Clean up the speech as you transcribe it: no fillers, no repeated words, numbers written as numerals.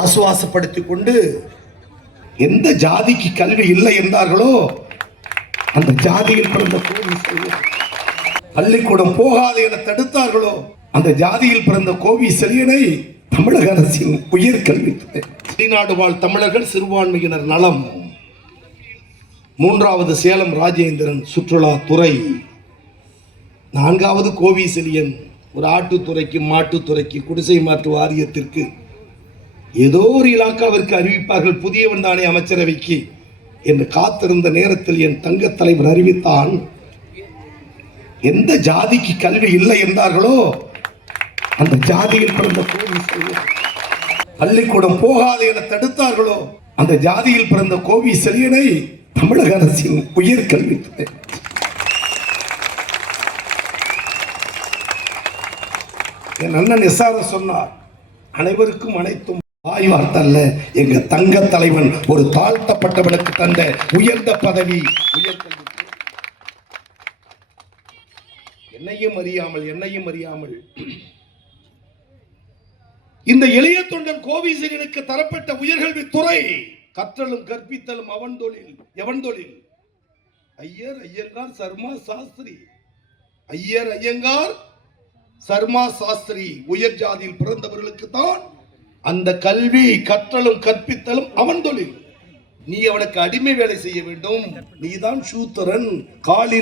ஆசுவாசப்படுத்திக் கொண்டு எந்த ஜாதிக்கு கல்வி இல்லை என்றார்களோ அந்த ஜாதியில் பிறந்த கோவி செழியன், பள்ளிக்கூடம் போகாது என தடுத்தார்களோ அந்த ஜாதியில் பிறந்த கோவி செழியனை தமிழக அரசின் உயர்கல்வித்துறை, வெளிநாடு வாழ் தமிழர்கள் சிறுபான்மையினர் நலம், 3வது சேலம் ராஜேந்திரன் சுற்றுலாத்துறை, 4வது கோவி செழியன் ஒரு ஆட்டுத்துறைக்கு மாட்டுத்துறைக்கு குடிசை மாற்று வாரியத்திற்கு ஏதோ ஒரு இலாக்காவிற்கு அறிவிப்பார்கள், புதியவன் தானே அமைச்சரவைக்கு என்று காத்திருந்த நேரத்தில் என் தங்க தலைவர் அறிவித்தான். எந்த ஜாதிக்கு கல்வி இல்லை என்றார்களோ அந்த ஜாதியில் பிறந்த கோவி செழியன், பள்ளிக்கூடம் போகாது என தடுத்தார்களோ அந்த ஜாதியில் பிறந்த கோவி செழியனை தமிழக அரசின் உயர்கல்வித்துறை. என் அண்ணன் எஸ்ஆர்எஸ் சொன்னார், அனைவருக்கும் அனைத்தும் வாய் வார்த்தல்ல, எங்க தங்க தலைவன் ஒரு தாழ்த்தப்பட்டவனுக்கு தந்த உயர்ந்த பதவி உயர்கல்வி. என்னையும் அறியாமல் இந்த எளிய தொண்டன் கோவி செழியனுக்கு தரப்பட்ட உயர்கல்வித்துறை கற்றலும் கற்பித்தலும் அவன் தொழில் எவன் தொழில். ஐயர் ஐயங்கார் சர்மா சாஸ்திரி, ஐயர் ஐயங்கார் சர்மா சாஸ்திரி உயர் ஜாதியில் பிறந்தவர்களுக்கு தான் அந்த கல்வி கற்றலும் கற்பித்தலும் அவன் தொழில். நீ அவனுக்கு அடிமை வேலை செய்ய வேண்டும், நீதான் சூத்திரன், காலில்